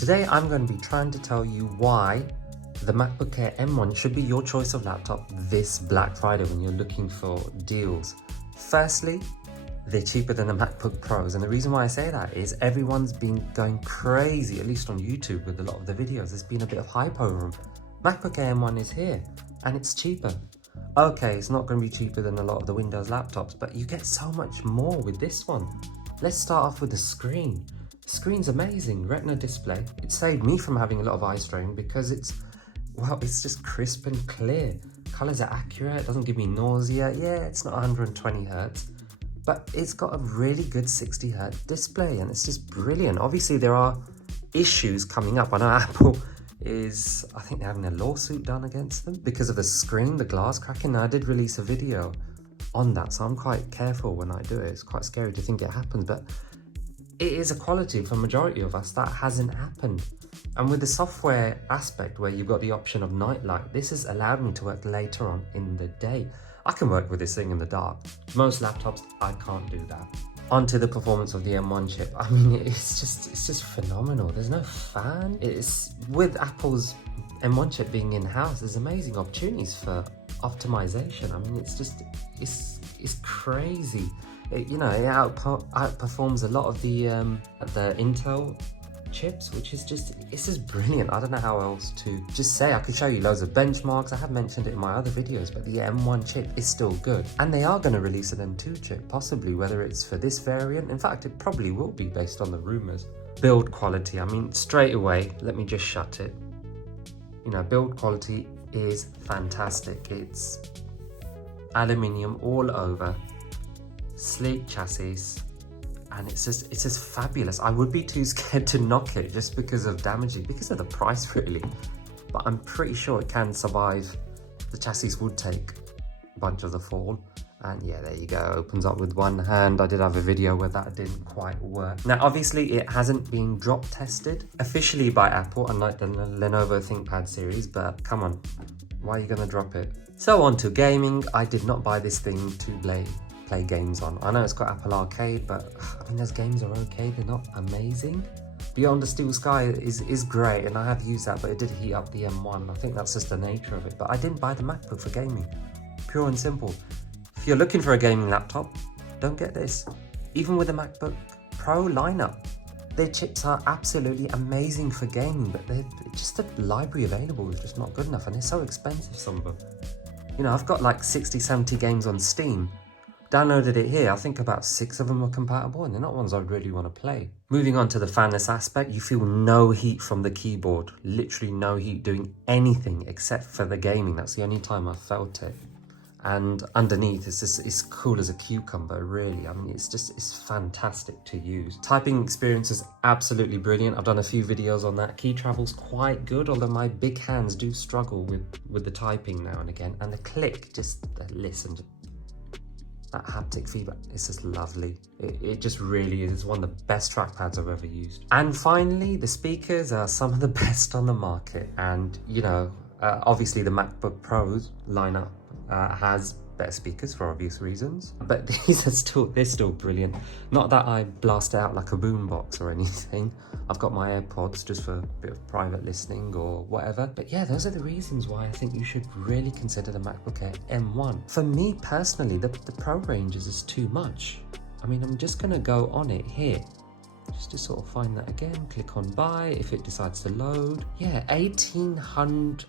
Today I'm going to be trying to tell you why the MacBook Air M1 should be your choice of laptop this Black Friday when you're looking for deals. Firstly, they're cheaper than the MacBook Pros, and the reason why I say that is everyone's been going crazy, at least on YouTube with a lot of the videos. There's been a bit of hype over them. MacBook Air M1 is here and it's cheaper. Okay, it's not going to be cheaper than a lot of the Windows laptops, but you get so much more with this one. Let's start off with the screen. The screen's amazing, Retina display. It saved me from having a lot of eye strain because it's just crisp and clear. Colors are accurate, it doesn't give me nausea. Yeah, it's not 120 Hertz, but it's got a really good 60 Hertz display and it's just brilliant. Obviously there are issues coming up. I know Apple I think they're having a lawsuit done against them because of the screen, the glass cracking. Now, I did release a video on that, so I'm quite careful when I do it. It's quite scary to think it happens, but it is a quality for majority of us that hasn't happened. And with the software aspect where you've got the option of night light, this has allowed me to work later on in the day. I can work with this thing in the dark. Most laptops, I can't do that. Onto the performance of the M1 chip. I mean, it's just phenomenal. There's no fan. It's with Apple's M1 chip being in-house, there's amazing opportunities for optimization. I mean, it's crazy. It outperforms a lot of the Intel chips, which is just brilliant. I don't know how else to just say. I could show you loads of benchmarks. I have mentioned it in my other videos, but the M1 chip is still good. And they are going to release an M2 chip, possibly, whether it's for this variant. In fact, it probably will be based on the rumors. Build quality, I mean, straight away, let me just shut it. Build quality is fantastic. It's aluminium all over, sleek chassis, and it's just fabulous. I would be too scared to knock it just because of damaging, because of the price really, but I'm pretty sure it can survive. The chassis would take a bunch of the fall, and yeah, there you go, opens up with one hand. I did have a video where that didn't quite work. Now obviously it hasn't been drop tested officially by Apple, unlike the Lenovo ThinkPad series, but come on, why are you gonna drop it? So on to gaming. I did not buy this thing to play games on. I know it's got Apple Arcade, but I mean, those games are okay, they're not amazing. Beyond the Steel Sky is great, and I have used that, but it did heat up the M1. I think that's just the nature of it, but I didn't buy the MacBook for gaming. Pure and simple. If you're looking for a gaming laptop, don't get this. Even with the MacBook Pro lineup, their chips are absolutely amazing for gaming, but they're just the library available is just not good enough, and they're so expensive, some of them. I've got like 60-70 games on Steam. Downloaded it here, I think about 6 of them are compatible, and they're not ones I really want to play. Moving on to the fanless aspect, you feel no heat from the keyboard. Literally no heat doing anything except for the gaming. That's the only time I felt it. And underneath, it's cool as a cucumber, really. I mean, it's fantastic to use. Typing experience is absolutely brilliant. I've done a few videos on that. Key travel's quite good, although my big hands do struggle with the typing now and again. And the click, listen, that haptic feedback is just lovely. It just really is. It's one of the best trackpads I've ever used. And finally, the speakers are some of the best on the market. And obviously the MacBook Pro's lineup has better speakers for obvious reasons, but they're still brilliant. Not that I blast it out like a boombox or anything. I've got my AirPods just for a bit of private listening or whatever. But yeah, those are the reasons why I think you should really consider the MacBook Air M1. For me personally, the Pro range is just too much. I mean, I'm just gonna go on it here, just to sort of find that again, click on buy if it decides to load. Yeah, 1800,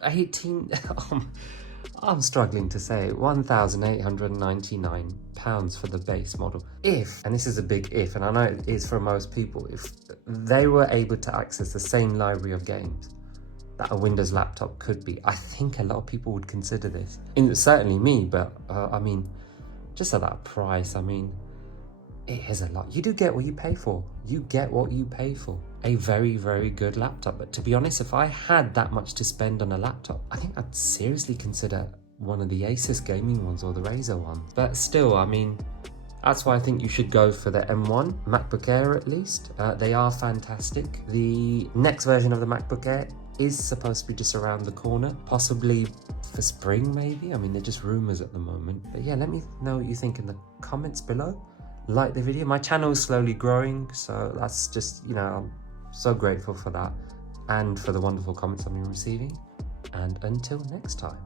I'm struggling to say it, £1,899 for the base model. If, and this is a big if, and I know it is for most people, if they were able to access the same library of games that a Windows laptop could be, I think a lot of people would consider this. Certainly me, but I mean, just at that price, I mean, it is a lot. You do get what you pay for. You get what you pay for. A very, very good laptop. But to be honest, if I had that much to spend on a laptop, I think I'd seriously consider one of the Asus gaming ones or the Razer ones. But still, I mean, that's why I think you should go for the M1, MacBook Air at least. They are fantastic. The next version of the MacBook Air is supposed to be just around the corner, possibly for spring maybe. I mean, they're just rumors at the moment. But yeah, let me know what you think in the comments below. Like the video. My channel is slowly growing, so that's just, I'm so grateful for that. and for the wonderful comments I've been receiving. And until next time.